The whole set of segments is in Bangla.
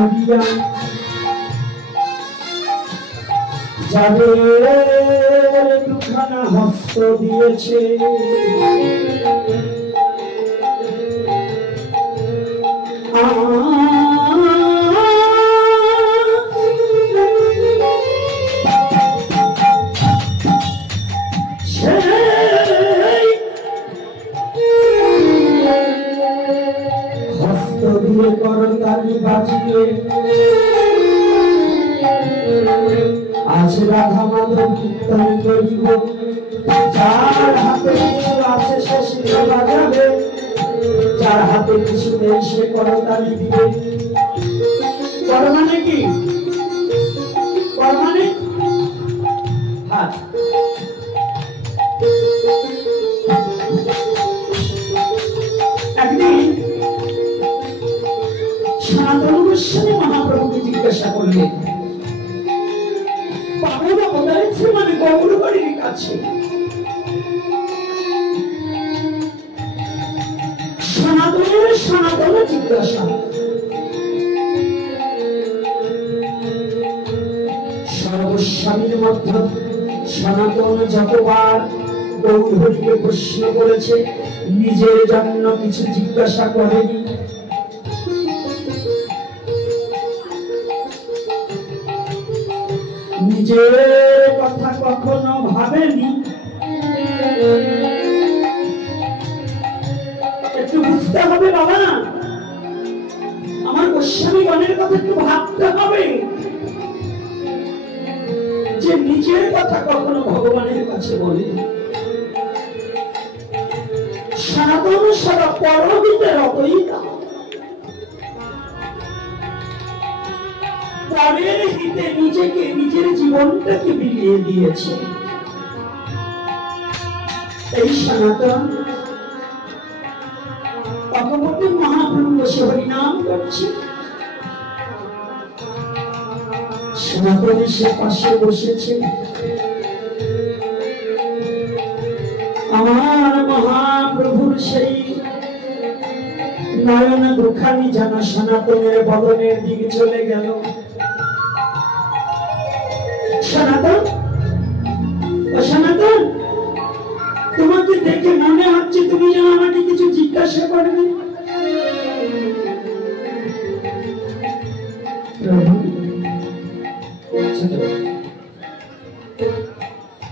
করিয়া যাদের দুখানা হস্ত দিয়েছে হস্ত দিয়ে করতালি বাজিয়ে আজ রাধা মাধব কীর্তন করিব যার হাতে কিছু আছে সে শিখে বাজাবে যার হাতে কিছু নেই সে করতালি দিবে কর মানে কি কর মানে হাত একদিন সনাতন গোস্বামী মহাপ্রভুকে জিজ্ঞাসা করলেন পাবনা বদলেছে মানে গৌরবাড়ির কাছে সনাতন জিজ্ঞাসা সর্বস্বামীর মধ্যে সনাতন যতবার গৌরহরিকে প্রশ্ন করেছে নিজের জন্য কিছু জিজ্ঞাসা করেনি নিজের কথা কখনো ভাবেনি একটু বুঝতে হবে বাবা আমার গোস্বামী গণের কথা একটু ভাবতে হবে যে নিজের কথা কখনো ভগবানের কাছে বলে সনাতন সারা পরহিতে রতই না পরের হিতে নিজেকে নিজের জীবনটাকে বিলিয়ে দিয়েছে এই সনাতন ভগবতী মহাপ্রভু বসে হরিনাম করছে সনাতন সে পাশে বসেছে আমার মহাপ্রভুর সেই নয়ন দুখানি যেন সনাতনের বদনের দিকে চলে গেল সনাতন ও সনাতন তোমাকে দেখে মনে হচ্ছে তুমি যেন আমাকে কিছু জিজ্ঞাসা করবে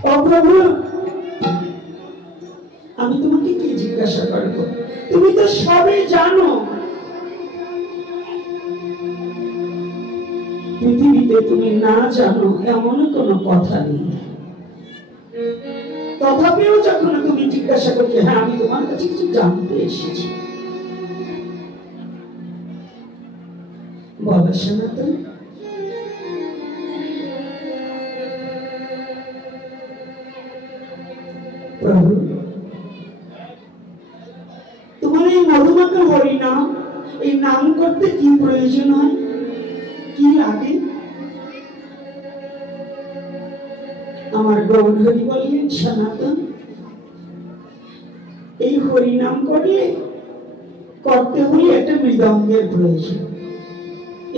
ও প্রভু আমি তোমাকে কি জিজ্ঞাসা করবো তুমি তো সবই জানো পৃথিবীতে তুমি না জানো এমন কোনো কথা নেই তথাপিও যখন তুমি জিজ্ঞাসা করছো হ্যাঁ আমি তোমার কাছে কিছু জানতে এসেছি বলো সনাতন প্রভু তোমার এই মধুমাখা হরিনাম এই নাম করতে কি প্রয়োজন হয় কি লাগে আমার গৌরহরি বললেন সনাতন এই হরিনাম করলে করতে হলে একটা মৃদঙ্গের প্রয়োজন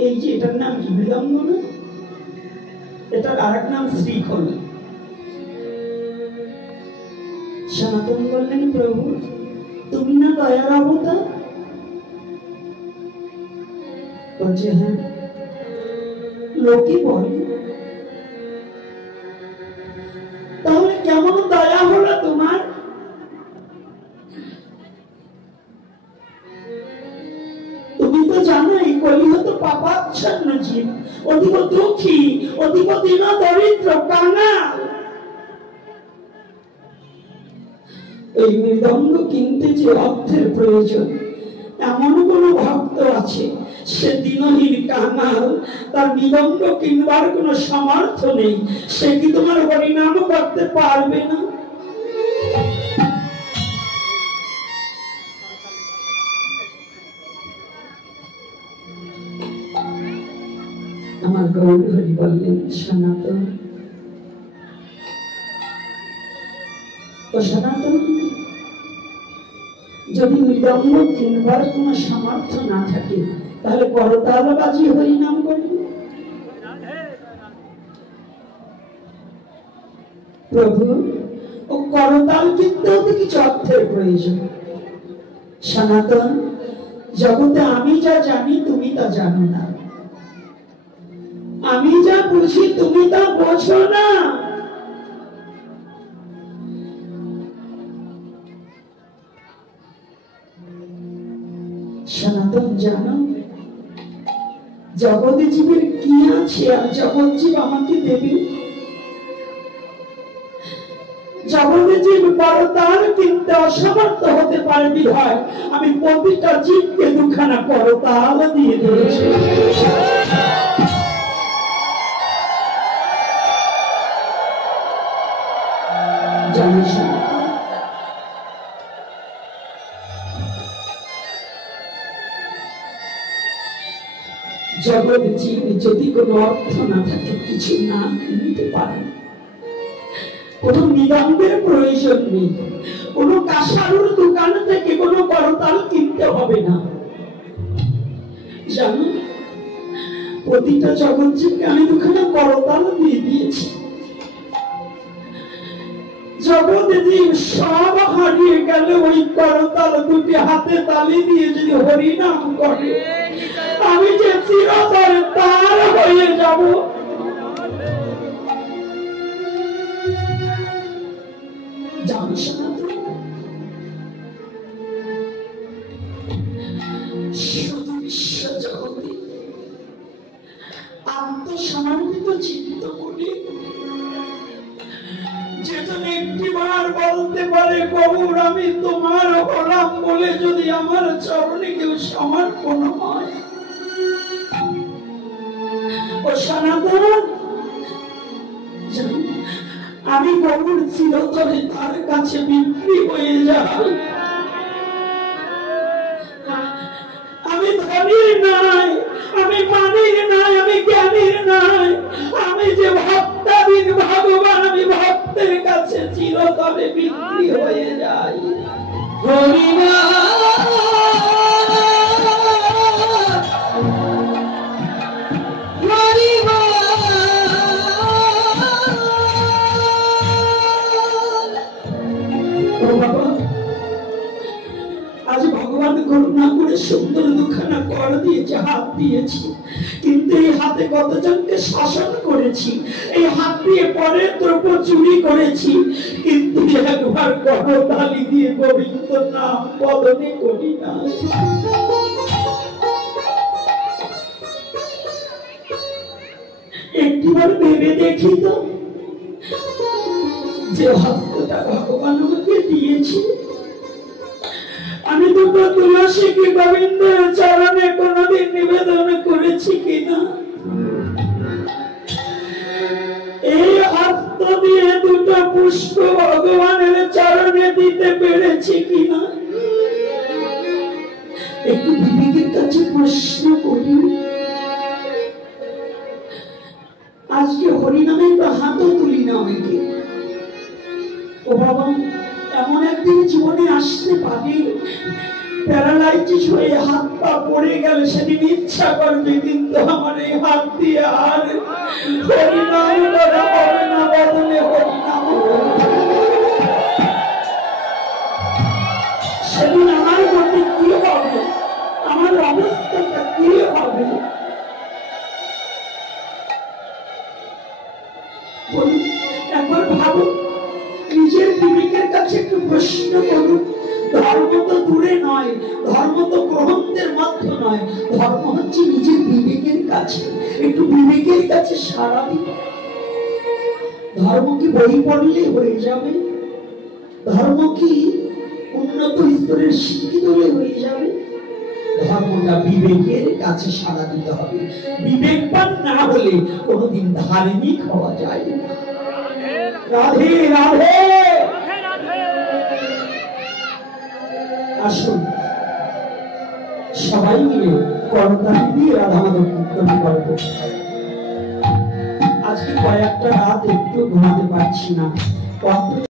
এই যে এটার নাম কি মৃদঙ্গ না এটার আরেক নাম শ্রীখল সনাতন বললেন প্রভু তুমি না দয়ার অবতার বলছে হ্যাঁ লোকে বলে তাহলে কেমন দয়া হলো তোমার তুমি তো জানো এই কলিহত পাপাচ্ছন্ন জীব অধিক দুঃখী অধিক দীন দরিদ্র কাঙাল এই মৃদঙ্গ কিনতে যে অর্থের প্রয়োজন এমন কোন ভক্ত আছে সে দিনহীন কাঙাল তার মৃদঙ্গ কিনবার কোন সামর্থ্য নেই সে কি তোমার হরিনাম করতে পারবে না আমার গৌরহরি বললেন সনাতন ও সনাতন যদি মৃদঙ্গ কিনবার কোন সামর্থ্য না থাকে তাহলে করতাল বাজি হরি নাম করি। প্রভু, ও করতাল কিনতেও তো কিছু অর্থের প্রয়োজন। সনাতন জগতে আমি যা জানি তুমি তা জানো না, আমি যা বুঝি তুমি তা বোঝো না। সনাতন জানো জগতে জীবের কি আছে আর জগৎ জীব আমাকে দেবে? জগতে জীব করতাল কিনতে অসমর্থ হতে পারে বিধায় আমি প্রতিটা জীবকে দুখানা করতাল দিয়ে দিয়েছি। জানিস জগৎ জীব যদি কোনো অর্থ না থাকে কিছু না কিনতে পারে, কোনো নিলামের প্রয়োজন নেই, কোনো কাঁসারুর দোকান থেকে কোনো করতাল কিনতে হবে না। জানো প্রতিটা জগৎ জীবকে আমি দুখানা করতাল দিয়ে দিয়েছি। জগৎ জীব সব হারিয়ে গেল ওই করতাল দুটি হাতে তালি দিয়ে যদি হরিনাম করে আমি যে চিরতরে তার হয়ে যাব। জানিস না শুধু বিশ্ব জগতে আত্মসমর্পিত চিত্ত করে যেজন একটিবার বলতে পারে গৌর আমি তোমার হলাম বলে যদি আমার চরণে কেউ সমর্পণ হয়, ও সনাতন আমি গৌর চিরতরে তার কাছে বিক্রি হয়ে যাই। আমি ধনীর নাই, আমি মানির নাই, আমি জ্ঞানীর নাই, আমি যে ভক্তাধীন ভগবান, আমি ভক্তের কাছে চিরতরে বিক্রি হয়ে যাই। আজ ভগবান করুণা করে সুন্দর দুখানা কর দিয়েছে, হাত দিয়েছি, কিন্তু এই হাতে কতজনকে শাসন করেছি, এই হাত দিয়ে পরের দ্রব্য চুরি করেছি, কিন্তু একবার করতালি দিয়ে গোবিন্দ নাম বদনে করি না। একটিবার ভেবে দেখি তো যে হস্তটা ভগবান আমাকে দিয়েছে আমি দুটো তুলসীকে গোবিন্দের চরণে কোনদিন নিবেদন করেছি কিনা? এই হস্ত দিয়ে দুটো পুষ্প ভগবানের চরণে দিতে পেরেছি কিনা? একটু বিবেকের কাছে প্রশ্ন করি। আজকে হরিনামে হাতও তুলি না অনেকে। ও বাবা, এমন একদিন জীবনে আসতে পারে প্যারালাইসিস হয়ে হাত পা পড়ে গেলে সেদিন ইচ্ছা করবে কিন্তু আমার এই হাত দিয়ে আর হরিনাম করা হবে না, বদলে হরিনাম। সেদিন আমার গতি কি হবে, আমার অবস্থাটা কি হবে? একবার ভাবো, নিজের বিবেকের কাছে একটু প্রশ্ন করুন। ধর্ম তো দূরে নয়, ধর্ম তো গ্রহণের মধ্য নয়, ধর্ম হচ্ছে নিজের বিবেকের কাছে। একটু বিবেকের কাছে সাড়া দিন। ধর্ম কি বই পড়লে হয়ে যাবে? ধর্ম কি উন্নত স্তরের শিক্ষিত হলে হয়ে যাবে? ধর্মটা বিবেকের কাছে সাড়া দিতে হবে। বিবেকবান না হলে কোনোদিন ধার্মিক হওয়া যায় না। রাধে রাধে। আসুন সবাই মিলে করতালি দিয়ে রাধা মাধব কীর্তন করব। আজকে কয়েকটা রাত একটু ঘুমাতে পারছি না।